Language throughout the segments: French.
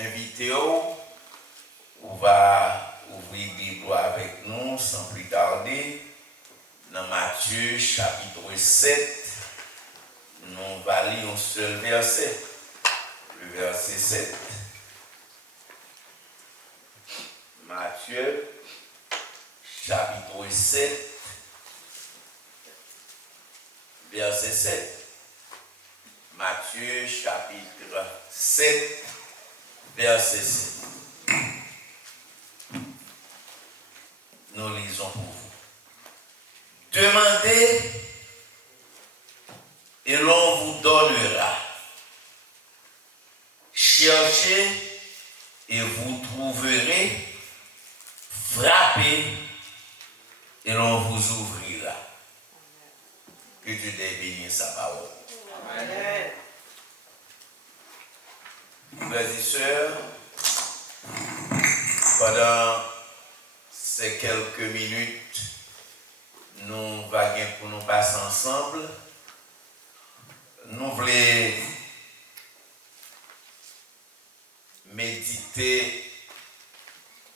invité, on va ouvrir la Bible avec nous sans plus tarder. Dans Matthieu chapitre 7, nous allons lire un seul verset, le verset 7. Matthieu chapitre 7, verset 7. Matthieu chapitre 7, verset 7. Nous lisons pour vous. Demandez et l'on vous donnera. Cherchez et vous trouverez. Frappez et l'on vous ouvrira. Que Dieu bénisse sa parole. Amen. Frères et sœurs, pendant ces quelques minutes, nous vaguons pour nous passer ensemble. Nous voulons méditer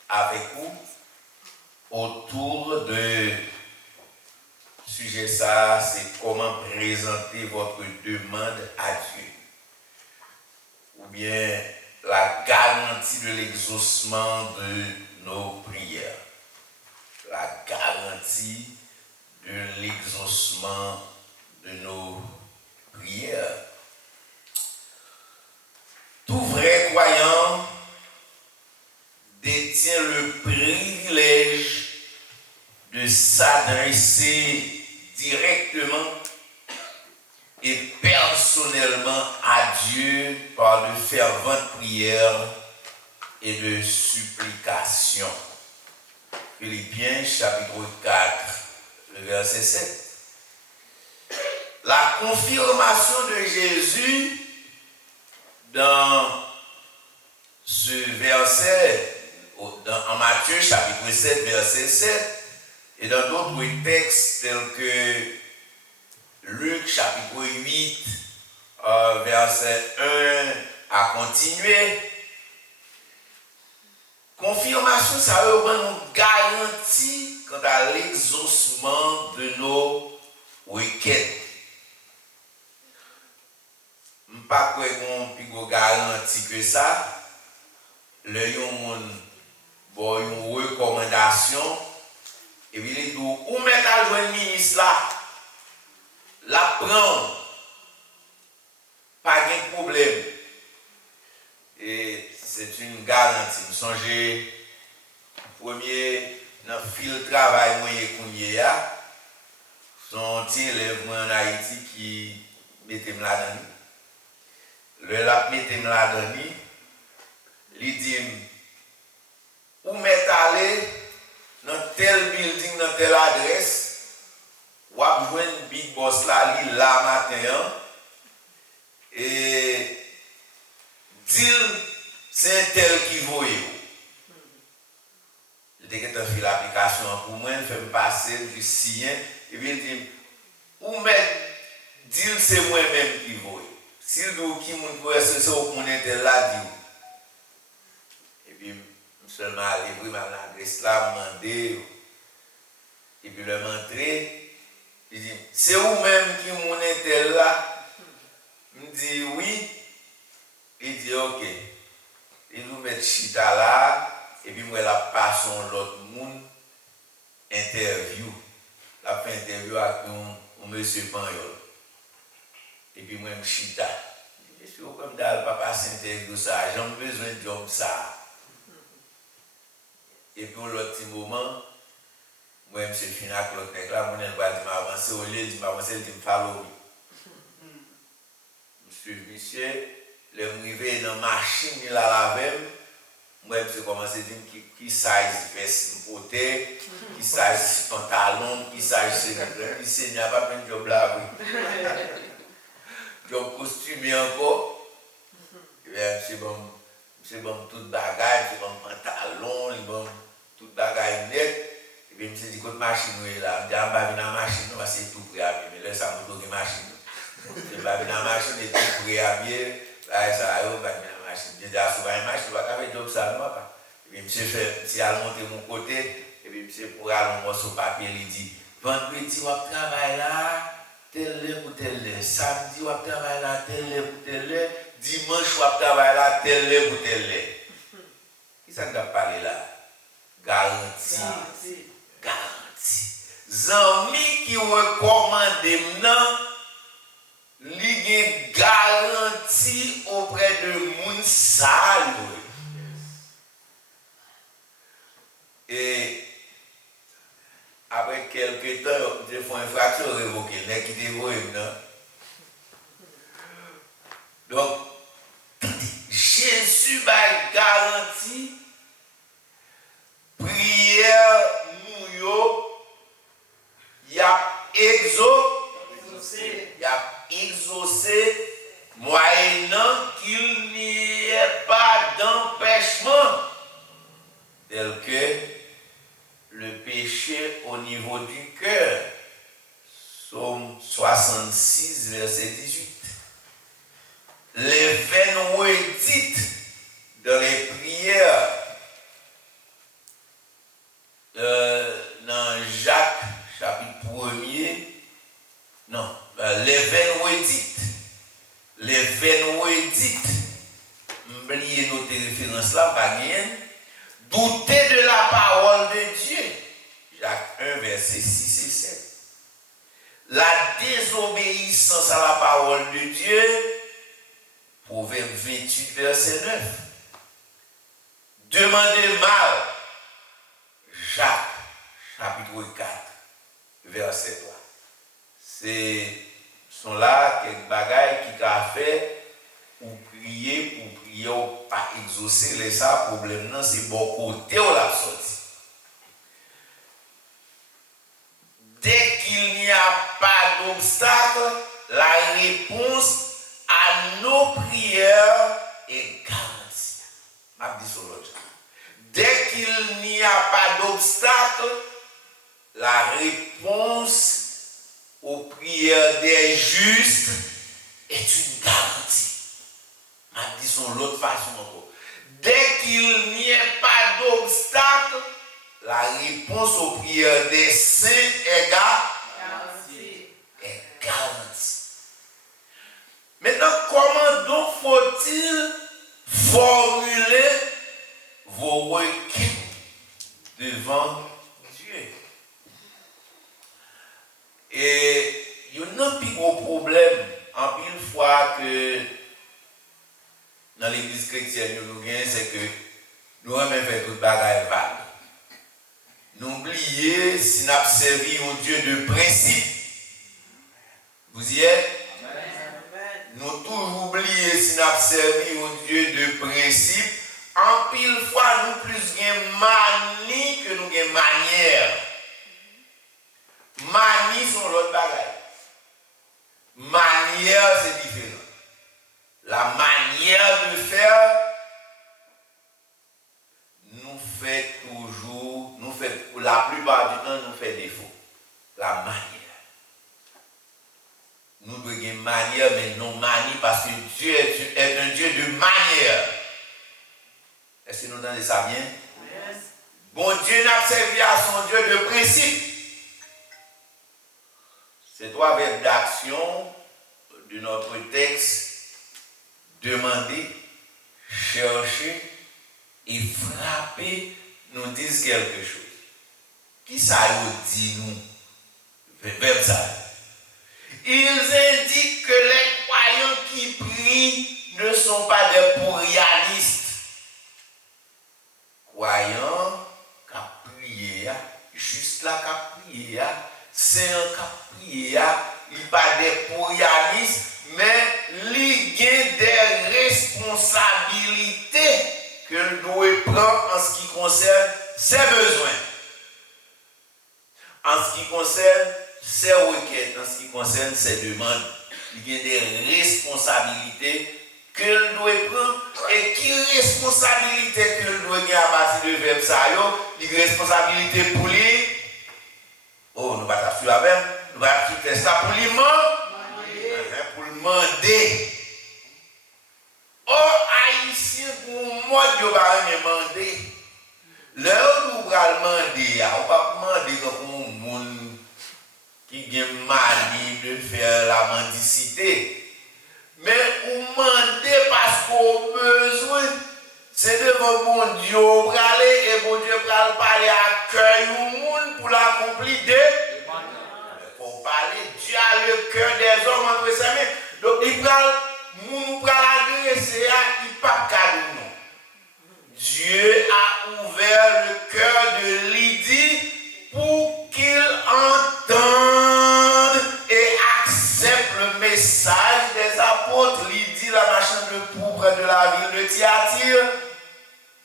avec vous autour de sujet ça, c'est comment présenter votre demande à Dieu. Ou bien la garantie de l'exaucement de nos prières. La garantie de l'exaucement de nos prières. Tout vrai croyant détient le privilège de s'adresser directement et personnellement à Dieu par de ferventes prières et de supplications. Philippiens chapitre 4, le verset 7. La confirmation de Jésus dans ce verset, en Matthieu chapitre 7, verset 7, et dans d'autres textes tels que Luc chapitre 8, verset 1 à continuer, confirmation, ça nous garantit quant à l'exaucement de nos requêtes. Je ne sais pas plus garantie que ça. Le yon bon une recommandation et puis il dit ou mettre à joindre ministre là la prendre pas de problème et c'est une garantie. Me songez premier dans fil travail moyen kounye a son petit élève en Haïti qui mettait là dedans le la mettait là dedans il dit ou m'est allé dans tel building, dans telle adresse, ou a besoin de big boss là, il là matin, et dit c'est un tel qui voit. Je dis que tu as fait l'application pour moi, il fait me passer du sien, et puis il dit, ou m'est dit c'est moi-même qui voit. S'il dit qui m'a dit c'est au connaître là, dit. Seulement arrivé à l'adresse là, demandé, et puis le montrer, il dit, c'est vous-même qui m'en êtes là? Il me dit oui, il dit ok. Il nous met chita là, et puis moi la passe l'autre monde, interview. La fait interview avec un monsieur Panyol. Et puis moi je chita. Je suis comme d'aller pas passer interview ça, j'ai besoin de job ça. Et puis, l'autre petit moment, moi, je suis fini avec l'autre mec là, je vais m'avancer au lieu de m'avancer, il me follow. Monsieur, le arrivé dans la machine, il a lavé. Moi, je commencé à dire qui size veste côté, qui size pantalon, qui size il saigne pas même job là. Job costumé encore. C'est bon toute bagaille, c'est bon pantalon, c'est bon toute bagaille net. Et puis, je me suis dit, que machine est là. Je me dis, dans la machine, c'est tout prêt à bien. Mais là, ça me donne une machine. Je vais dans la machine, c'est tout prêt à bien. Là, ça va dans la machine. Je dis, à ce match, je vais faire job ça, non pas. Et puis, monsieur a monté mon côté, et puis, monsieur pour aller mon morceau papier, il dit, vendredi, on va travailler là, tel heure pour telle heure. Samedi, on va travailler là, tel heure pour telle heure. Dimanche, on va travailler là, tel heure pour telle heure. Qui ça t'a parlé là? Garantie. Zami qui recommande maintenant, li garantie auprès de moun sale. Et après quelques temps, j'ai fait une fraction révoquée, n'est qui dévoile maintenant. Donc, Jésus va garantir prière nous il a exaucé moyennant qu'il n'y ait pas d'empêchement tel que le péché au niveau du cœur. Psaume 66, verset 18. Les vaines redites dans les prières dans Jacques chapitre 1er, non, les vaines redites, m'oubliez notre référence là, pas rien, douter de la parole de Dieu, Jacques 1, verset 6 et 7. La désobéissance à la parole de Dieu, Proverbe 28, verset 9. Demandez mal, Jacques, chapitre 4, verset 3. Sont là quelques bagailles qui a fait pour prier ou pas exaucer les ça problème non c'est bon côté ou la sortie. Dès qu'il n'y a pas d'obstacle, la réponse à nos prières est garantie. m'a dit sur l'autre. Dès qu'il n'y a pas d'obstacle, la réponse aux prières des justes est une garantie. M'a dit sur l'autre façon encore. Dès qu'il n'y a pas d'obstacle, la réponse aux prières des saints est garantie. Maintenant, comment donc faut-il formuler vos requêtes devant Dieu? Et il y a un plus gros problème en pile fois que dans l'église chrétienne, nous gagnons, c'est que nous avons fait toute bagaille vague. Nous oublions si nous avons servi un Dieu de principe. Vous y êtes? Nous toujours oublié si nous avons servi un Dieu de principe. En pile fois, nous plus gain manie que nous gain manière. Manie sont l'autre bagaille. Manière, c'est différent. La manière de faire nous fait toujours, pour la plupart du temps, nous fait défaut. La manière. Nous devons avoir une manière, mais non manie, parce que Dieu est un Dieu de manière. Est-ce que nous entendez ça bien? Yes. Bon Dieu n'a servi à son Dieu de principe. Ces trois verbes d'action de notre texte, demander, chercher et frapper, nous disent quelque chose. Qui ça nous dit nous? Verbe ça. Ils indiquent que les croyants qui prient ne sont pas des pourianistes. Croyants qui prient, juste là qui prient, c'est un qui prient, il n'y a pas des pourianistes, mais il y a des responsabilités que nous devons prendre en ce qui concerne ses besoins, en ce qui concerne ses requêtes, en ce qui concerne ses demandes. Il y a des responsabilités que nous devons prendre. Et qui responsabilité que nous devons prendre à partir de verbe ça, il y a responsabilité pour lui. Oh, nous ne pas sur la même. Nous ne pas faire ça pour lui pour le demander. Oh, Haïtien, moi, Dieu va me demander. L'heure où nous allons demander, on va pas demander comme un monde qui a manie de faire la mendicité. Mais on demande parce qu'on a besoin. C'est devant bon Dieu pour aller et bon Dieu pour parler à cœur du monde pour l'accomplir des. Pour parler, Dieu a le cœur des hommes entre ses mains. Donc il parle, nous pour l'adresser, il ne pas cadeau. Dieu a ouvert le cœur de Lydie pour qu'il entende et accepte le message des apôtres. Lydie, la marchande de pourpre de la ville de Thyatire.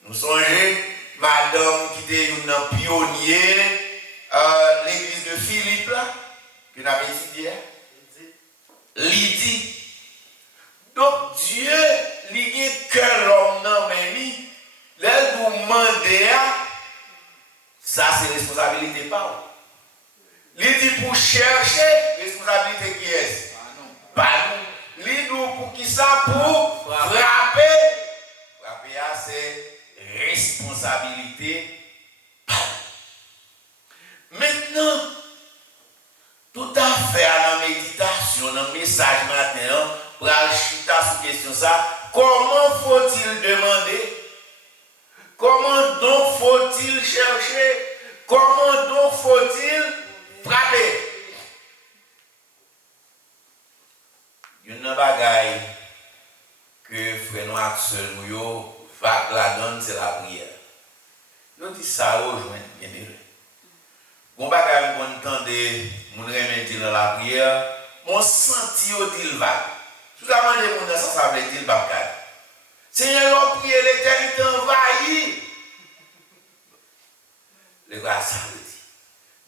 Nous songeons, madame qui était une pionnière, l'église de Philippe, là, que nous avons étudié. Lydie. Donc Dieu, il a cœur l'homme dans mes vies. Là, nous demandons, ça c'est responsabilité pas. Il dit pour chercher, responsabilité qui est? Pas nous. Il dit pour qui ça? Pour frapper. Frapper, c'est responsabilité. Maintenant, tout à fait à la méditation, dans le message matin, pour chuter sur question ça, comment faut-il demander? Comment donc faut-il chercher? Comment donc faut-il frapper? Il y a une bagaille que Frère Noir seul nous va la donne, c'est la prière. Il dit ça rejoint bien sûr. Bon bagaille qu'on entendait, mon remettre dans la prière, mon senti au dit vague. Tout à l'heure, mon sens ça veut dire bagaille. Seigneur, l'on prie, l'éternité envahit. Le gars, ça veut dire.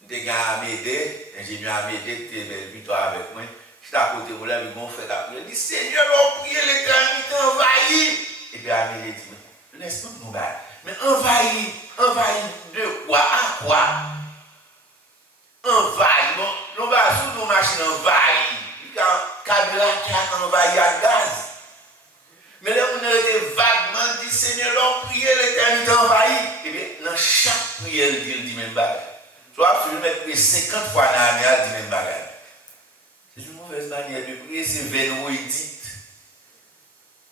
Des gars à m'aider, l'ingénieur à m'aider, tu es plutôt avec moi. Je suis à côté de là, mon frère a prié. Il dit, Seigneur, l'on prie, l'éternité envahit. Et puis, à m'aider, dit, laisse-moi mon gars. Mais envahit de quoi? À quoi? Envahit. L'on va sous nos machines envahit. Quand qui a envahi à gaz. Mais là, on a été vaguement dit, Seigneur, l'on prie, l'éternité envahit. Et bien, dans chaque prière, il dit même bagarre. Soit tu mettre 50 fois dans l'année, il dit même bagarre. C'est une mauvaise manière de prier, c'est vénoïdite.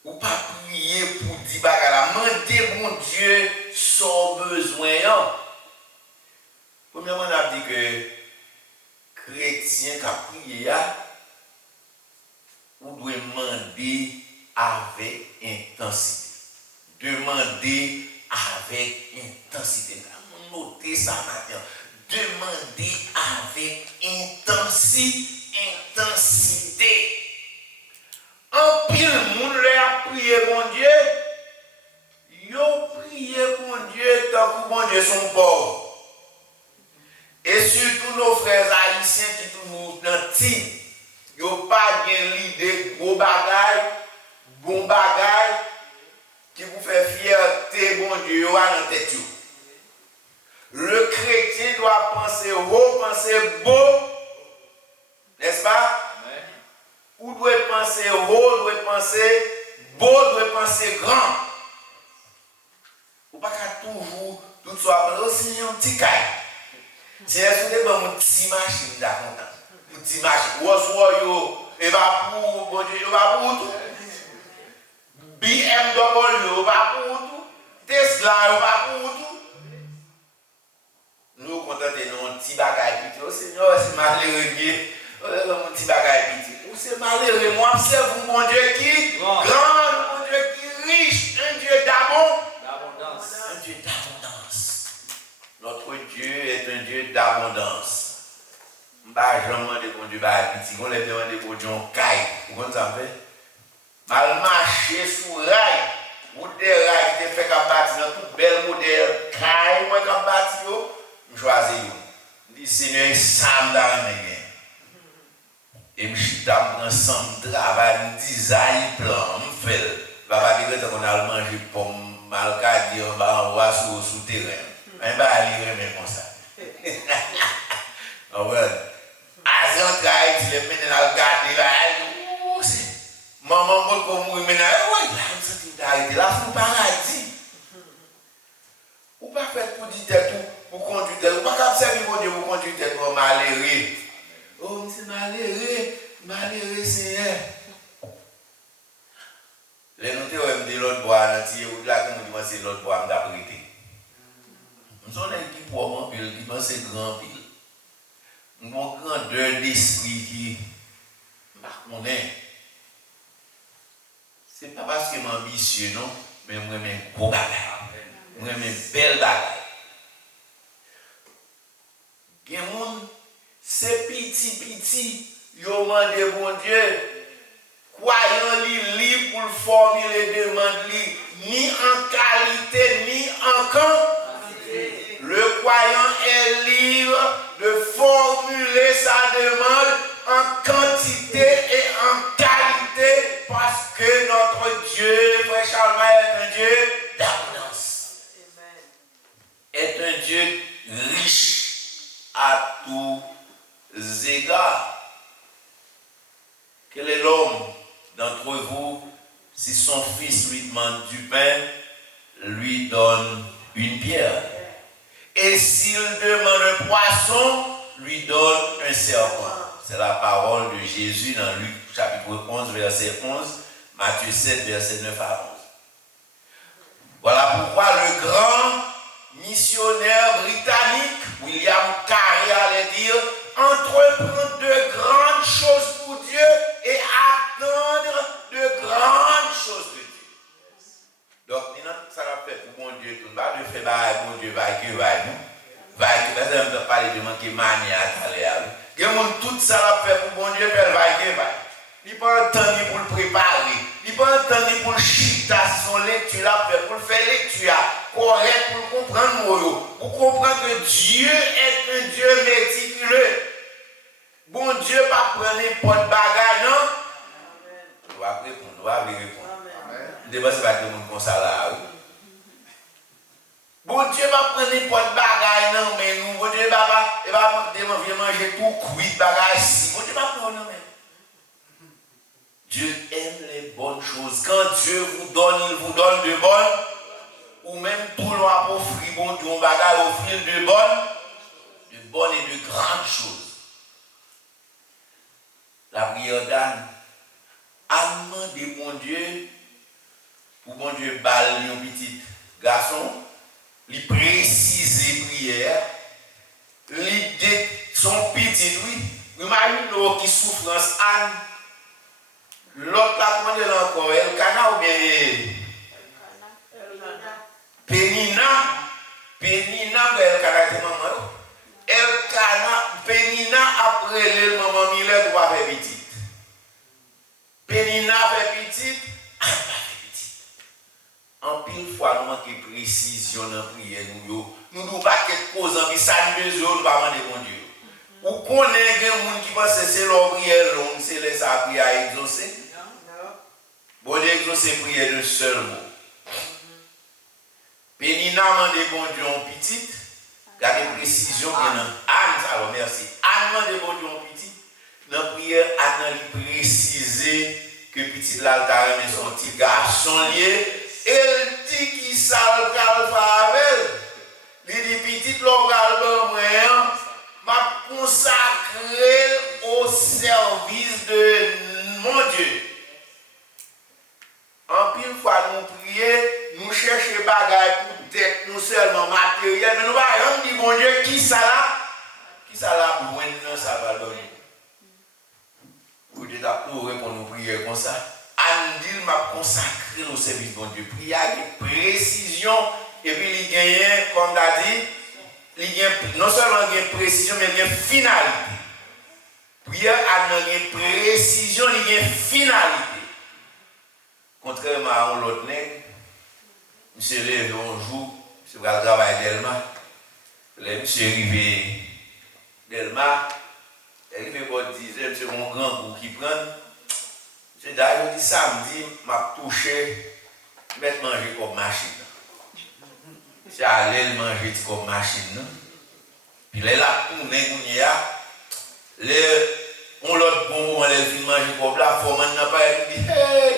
Ou pas prier pour dire bagarre. Mandez mon Dieu son besoin. Premièrement, on a dit que chrétien qui a prié, on doit demander avec intensité. Demander avec intensité. Notez ça maintenant. Demander avec intensité. En pile, moun le a prié mon Dieu. Yo prié mon Dieu tant que mon Dieu sont pauvres. Et surtout nos frères haïtiens qui nous nantis. Yo pas gen l'idée gros bagay, bon bagay qui vous fait fierté bon Dieu yo a dans tête yo. Le chrétien doit penser haut, penser beau, n'est-ce pas? Amen. Ou doit penser haut, doit penser beau, doit penser grand. Ou pas qu'à toujours tout soit aussi un petit caille. Si est-ce que vous avez une petite machine d'accord? Une petite machine. Ou soit yo et va pour bon Dieu, yo va pour tout. BMW yo va pour tout. Tesla yo va pour tout. Nous contentons de petit bagage petit. Oh Seigneur, c'est malheureux. Mon petit bagage petit. Ou c'est malheureux. Moi, c'est vous, mon Dieu qui grand, mon Dieu qui riche, un Dieu d'abondance. Un Dieu d'abondance. Notre Dieu est un Dieu d'abondance. Je ne vais pas demander pour Dieu petit. On les demande pour Dieu en caille. Vous comprenez ça? Mal marcher sous rail. Ou des rails qui te fait qu'à bâtir dans tout bel modèle. Caille, moi, qu'à bâtir. Je choisis. Je dis, Seigneur, ça me donne. Et je suis ensemble, travail, design, plan, je fais. Je ne vais pas dire qu'on a mangé pour mal dire, on va sous terrain. Je ne vais pas aller comme ça. As on travaille, tu les mets dans le garde, là, maman, moi, comme moi, maintenant, ouais, là, c'est arrêté, là, c'est un paradis. servir mon Dieu, vous conduisez être malheureux. Oh, c'est malheureux, Seigneur. Les notés ont dit l'autre bois, ou là, comme on dit, c'est l'autre bois d'apprêter. Nous sommes qui pour moi, qui pense grand pile. Nous avons grandeur d'esprit qui, on est. Ce n'est pas parce que je suis ambitieux, non, mais moi, je suis beau bagage. Moi, je suis belle bagage. Il y a des gens, c'est petit, ils ont demandé bon Dieu. Croyant li pour formuler les demandes ni en qualité ni en quantité. Le croyant est libre de formuler sa demande en quantité et en qualité parce que notre Dieu, frère Charles, est un Dieu d'abondance. Est un Dieu riche à tous égards. Quel est l'homme d'entre vous, si son fils lui demande du pain, lui donne une pierre? Et s'il demande un poisson, lui donne un serpent. C'est la parole de Jésus dans Luc chapitre 11, verset 11, Matthieu 7, verset 9 à 11. Voilà pourquoi le grand missionnaire britannique, William Carey, allait dire « Entreprendre de grandes choses pour Dieu et attendre de grandes choses de Dieu. » Donc, ça va faire pour mon Dieu tout le monde. Je fais mon Dieu, va que parce que je ne parler de manquer mania à l'air. Tout ça va faire pour mon Dieu, faire va que va. Il n'est pas entendu pour le préparer. Il n'est pas entendu pour le chita son lecture là, pour le faire lecture correct, pour comprendre moi. Pour comprendre que Dieu est un Dieu méticuleux. Bon Dieu pas prendre n'importe bagaille, non? On va répondre, on va répondre. Le débat c'est pas tout le monde comme ça là. Bon Dieu va prendre n'importe bagaille, non, mais nous, bon Dieu va manger tout cuit bagaille si. Bon Dieu va prendre, non, mais. Dieu aime les bonnes choses. Quand Dieu vous donne, il vous donne de bonnes. Ou même tout le monde offrir bon Dieu, on va offrir de bonnes et de grandes choses. La prière d'Anne a demandé mon Dieu, pour mon Dieu balle un petit garçon, lui préciser prière, l'idée son petit, oui. Imagine qui souffrance Anne. L'autre la demandé encore, Elkana ou bien Pénina, Elkana était maman. Pénina après le maman Miller doit faire petit. Pénina fait petit, Anne fait petit. En pile fois, nous manquons précision dans la prière. Nous ne devons pas quelque chose en vie, ça ne besoin pas demander mon Dieu. Ou qu'on ait des gens qui pensent que c'est leur prière longue, c'est les prières à exaucer. Bon Dieu exaucer prière de seul mot. Pénina m'a demandé bon Dieu en petit. Gardez précision bien dans Anne, alors merci. Anne m'a demandé bon Dieu en petit. Dans la prière, Anne a précisé que petit l'altar est son petit garçon lié. Elle dit qu'il s'alve avec elle. Il dit petit l'orgal m'a consacré au service de mon Dieu. En pile fois nous prions, nous cherchons des bagages pour tête, nous seulement matériel, mais nous allons dire mon Dieu, qui ça là, loin de ça va donner. Vous dites pour nous prier comme ça. Anne m'a consacré au service de mon Dieu. Prier avec précision, et puis il gagne, comme l'a dit, il gagne non seulement une précision, mais une finalité. Prière a une précision, il y a une finalité. Contrairement à l'autre nègre, monsieur lève un jour, monsieur va travailler d'Elma. Monsieur arrivé d'Elma, il arrive à 10 heures, monsieur mon grand goût qui prend. Monsieur d'ailleurs dit samedi, m'a touché, mettre manger comme machine. Monsieur allait manger comme machine. Puis là, il a tourné, on l'autre bon, on l'a fait manger comme là, il faut maintenant pas dit, hey!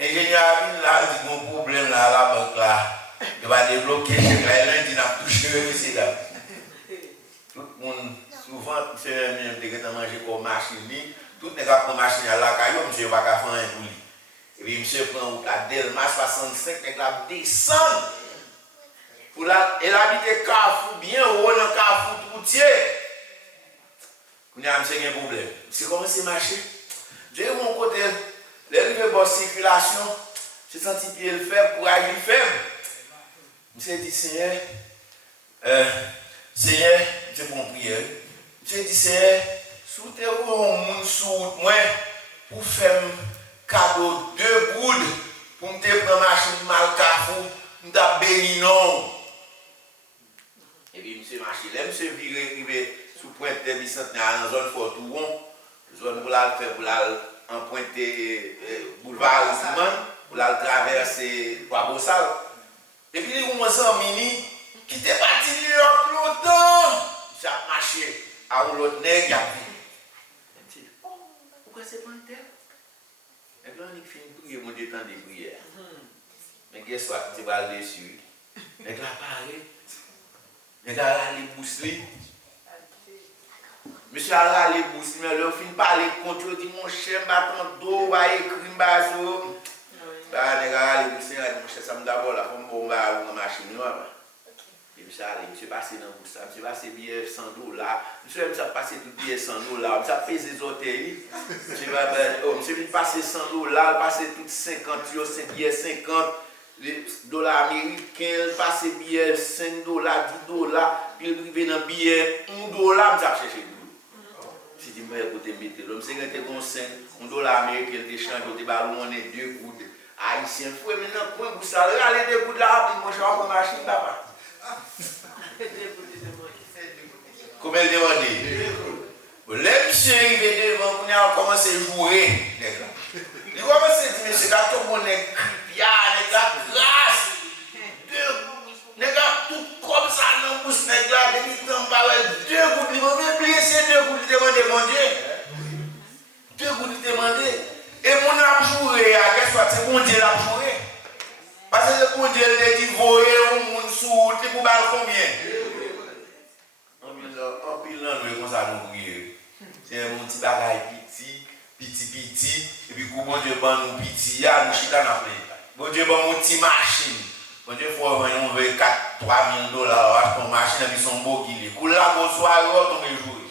Ingénieur là, il dit mon problème là, la banque là, il va débloquer, lundi, il a touché, c'est là. Tout fente, monsieur même te manger comme machine, tout n'est pas pour machine à la caillou, monsieur pas qu'à faire un bouli. Et puis monsieur prend la Delma 65, et la descend. Pour la, elle habite Carrefour, bien haut dans Carrefour routier. Il y a un problème. C'est comment c'est marché. J'ai eu mon côté, les de circulation, j'ai senti pied faible pour agir faible. Monsieur dit, Seigneur, Seigneur, j'ai compris. J'ai dit, Seigneur, sous tes roues, sous moi, pour faire un cadeau de gouttes, pour me prendre ma machine mal Carrefour, me béni non. Et puis, monsieur marché, là, monsieur viré sous pointe de bicentenaire dans la zone Fort Touron, zone pour la faire, pour la emprunter boulevard Ousmane, pour la traverser Boissal. Et puis, il y a un mini qui était parti New York longtemps. Il a marché à un autre nègre. Il a dit, oh, pourquoi c'est pas un tel? Et puis, on a fait une prière, on détend des prières. Mais qu'est-ce que tu vas le dessus? Et puis, il a parlé. Il a allé bousseler. Monsieur a allé bousseler, mais le film parler contre lui, dit mon cher, bâton d'eau, va écrire, basso. Il a allé bousseler, il a dit mon cher, ça me d'abord là, comme on va à une machine noire. Et monsieur a allé, monsieur passé dans le bousseler, monsieur passé billet $100. Monsieur aime ça passer tout billet $100, monsieur a pesé les hôtels. Monsieur vient passer $100, passer tout 50, c'est billet 50. Les dollars américains, passer billet $5, $10, puis il arrive dans billet $1, je cherche si tu me écoutez, mettez l'homme, c'est que tu as $5 américain, tu changes, tu as monnaie 2 gouttes. Haïtien, il faut maintenant point pour ça, allez 2 gouttes là, puis moi je vais pour machine, papa. Comment elle demande? Les monsieur arrivés devant, on a commencé à jouer. Il commence à dire, monsieur, quand on est cripia, les gars, grâce. Les gars, tout comme ça, dans le bouche, les gars, depuis que on parle, 2 gouttes, ils vont même oublier ces 2 gouttes, ils demandent, mon Dieu. 2 gouttes, ils demandent. Et mon a joué, qu'est-ce que c'est bon Dieu l'a joué? Parce que le bon Dieu, il a dit, voyez, on monde sous, tu peux parler combien? En pile, là, nous, comme ça, nous prions. C'est un petit bagage petit, et puis, bon Dieu, nous petit, nous chita dans plein. Bon Dieu, mon petit machine. Bon Dieu, il faut avoir $3 000, acheter une machine, et puis son beau qui est. Pour la bonsoir, on va jouer.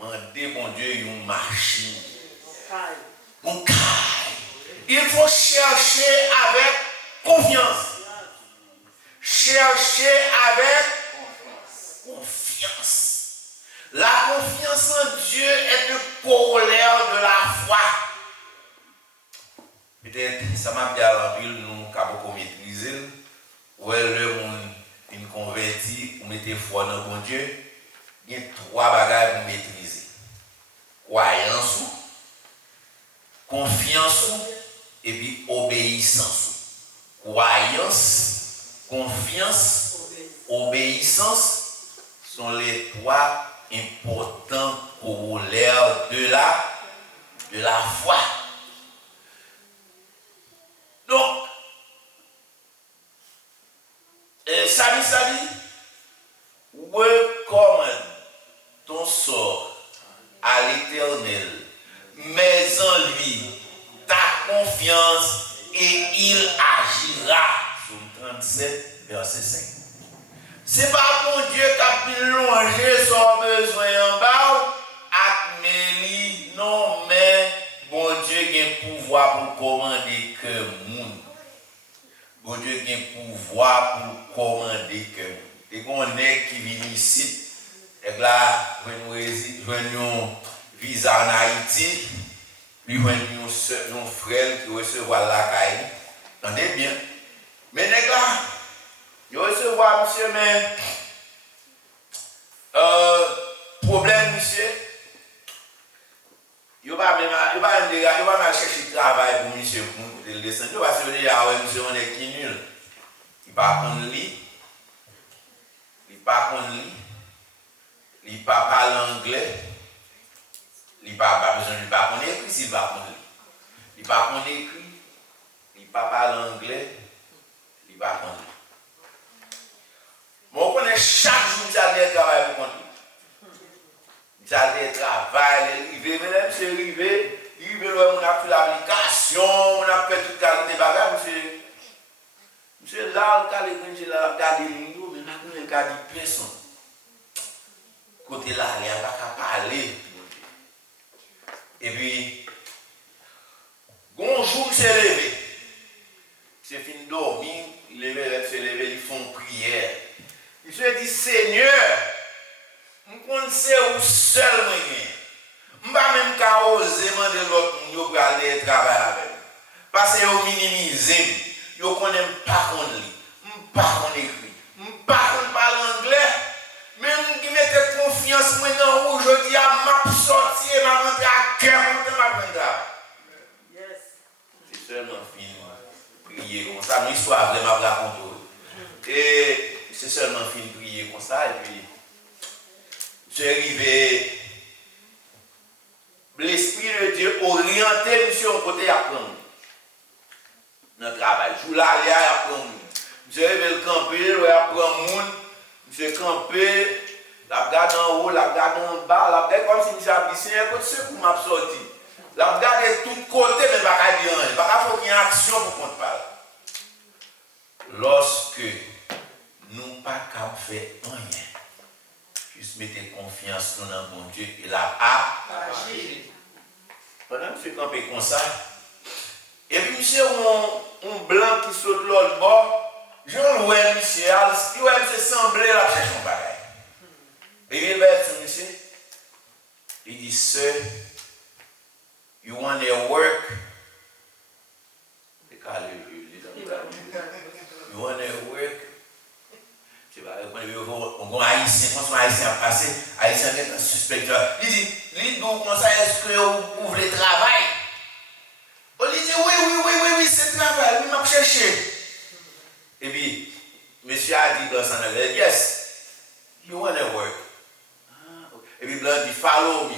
Mandez, mon Dieu, une machine. Une caille. Il faut chercher avec confiance. Chercher avec confiance. La confiance en Dieu est le corollaire de la foi. Peut-être ça m'a bien la ville, nous avons maîtrisé. Où est le monde qui nous convertit, vous mettez foi dans bon Dieu. Il y a 3 bagages pour maîtriser. Croyance, confiance et puis obéissance. Croyance, confiance, obéissance sont les 3 importants corollaires de la foi. Donc, Sali, recommande ton sort à l'Éternel, mets en lui ta confiance et il agira. Psaume 37, verset 5. C'est pas mon Dieu qui a pu longer son besoin en bas, Akmeli, non, mais bon Dieu a un pouvoir pour commander que le monde. Bon Dieu a un pouvoir pour commander que le monde. Et qu'on est qui vient ici, et là, nous avons visa en Haïti, puis nous avons nos frères qui reçoivent la caille. Entendez bien. Mais les gars, ils reçoivent, monsieur, mais problème, monsieur, ils ne vont pas chercher travail pour monsieur pour le descendre. Parce que monsieur, on est qui nul. Il ne va pas prendre lui. Il ne va pas prendre lui. Il ne va pas parler anglais. Il n'a pas besoin de pas écrire s'il va prendre. Il ne va pas écrire. Il ne va pas parler anglais. Il va prendre. Mais on connaît chaque jour, j'allais travailler, arrivé, mesdames, c'est arrivé, on a fait l'application, on a fait toute qualité de bagage, monsieur là, le cas de la garde lindo, mais maintenant le cas de personne. Côté là, il n'y a pas qu'à parler. Et puis, bonjour, c'est levé. C'est fini de dormir, il se lever, ils font prière. Il se dit, Seigneur, je ne sais où seul moi. Je ne vais même pas oser demander l'autre pour aller travailler avec. Parce que vous minimisez, vous ne connaissez pas qu'on lit, pas qu'on écrit, pas qu'on parle anglais. Même qui mette confiance maintenant aujourd'hui à m'a sorti et m'a rentré à cœur pour m'a prendre. C'est seulement fini. Prier comme ça, mon histoire vraiment raconter. Et c'est seulement fini prier comme ça et puis j'ai arrivé l'esprit de Dieu orienté monsieur au côté apprendre. Dans le travail, je voulais aller apprendre. J'ai arrivé le camper, je apprendre monde. Monsieur campé, la regarde en haut, la regarde en bas, la regarde comme si monsieur a dit, c'est un ce pour m'a sorti. La regarde de tous côtés, mais pas dire rien. Pas faut qu'il y ait une action pour qu'on parle. Lorsque nous pas qu'à faire rien, juste mettez confiance dans mon Dieu, il a agi. Pendant que monsieur campé comme ça, et puis monsieur un blanc qui saute l'autre bord. Jean Louis monsieur, il va se sembler la chercher son pareil. Et il va être monsieur. Il dit, Sir, you want to work? You want to work? Tu vas répondre, on va haïtien, quand on haïtien a passé, haïtien est un suspecteur. Il dit, comment ça est-ce que vous ouvrez le travail? On lui dit, oui, c'est le travail, il m'a cherché. Et puis, monsieur a dit dans son anglais, yes, you want to work. Et puis, blanc dit, follow me.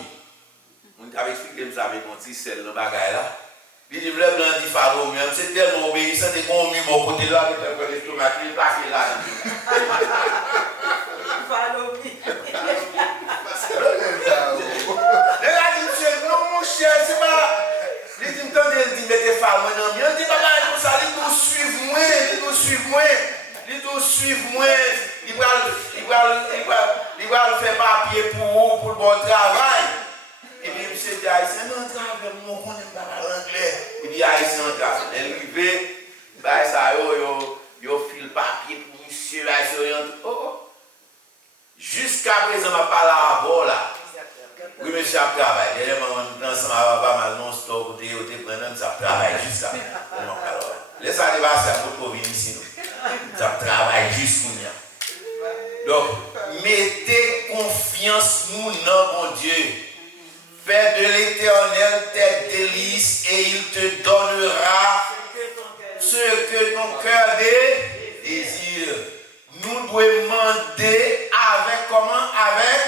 On t'avait expliqué, ça avec mon petit sel dans le bagage là. Il dit, blanc dit, follow me. C'est tellement obéissant, c'est qu'on mis mon côté là, avec un peu l'estomac, il est placé là. Follow me. Il a dit, monsieur, non, mon cher, c'est pas. Il dit, il dit, mettez follow me dans le. Il dit, papa, comme ça, il nous suit moi, il nous suit moi. Il va le faire papier pour le bon travail. Et puis, monsieur dit, Haïtien, non, travail, on ne connaît pas l'anglais. Il dit, Haïtien, travail. Elle arrive, ça, yo file papier pour monsieur, Haïtien. Jusqu'à présent, je parle à bord là. Oui, monsieur a travaillé. Dernièrement, ça m'a pas mal non-stop, côté, ça travaille jusqu'à. Laissez-moi dépasser à votre vie ici. Ça travaille juste pour nous. Donc, mettez confiance nous dans mon Dieu. Fais de l'Éternel tes délices et il te donnera ce que ton cœur désire. Nous devons demander avec comment? Avec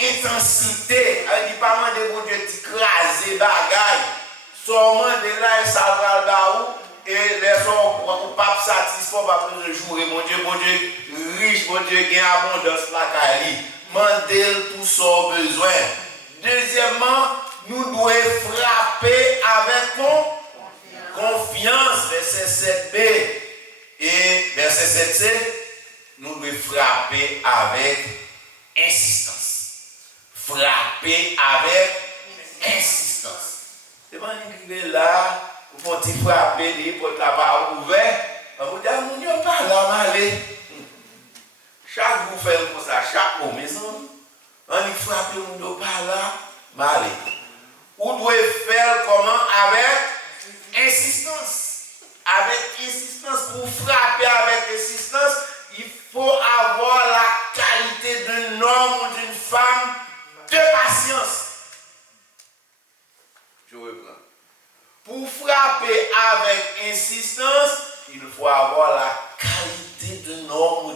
intensité. Elle dit pas demander mon Dieu t'écraser bagaille. Seulement de là et ça va le baou. Et les gens ne pas satisfaire par le jour. Et mon Dieu riche, mon Dieu qui a abondance la caille. Mandez tout son besoin. Deuxièmement, nous devons frapper avec confiance. Verset 7b. Et verset 7c, nous devons frapper avec insistance. Frapper avec insistance. C'est pas une là. Vous pouvez frapper, les portes là-bas ouvertes. Vous dites, mon Dieu, pas là, malé. Chaque vous fait comme ça, chaque maison, on y frappe, mon Dieu, pas là, malé. Vous devez faire comment? Avec insistance. Avec insistance. Pour frapper avec insistance, il faut avoir la qualité d'un homme ou d'une femme de patience. Je reprends. Pour frapper avec insistance, il faut avoir la qualité d'un homme ou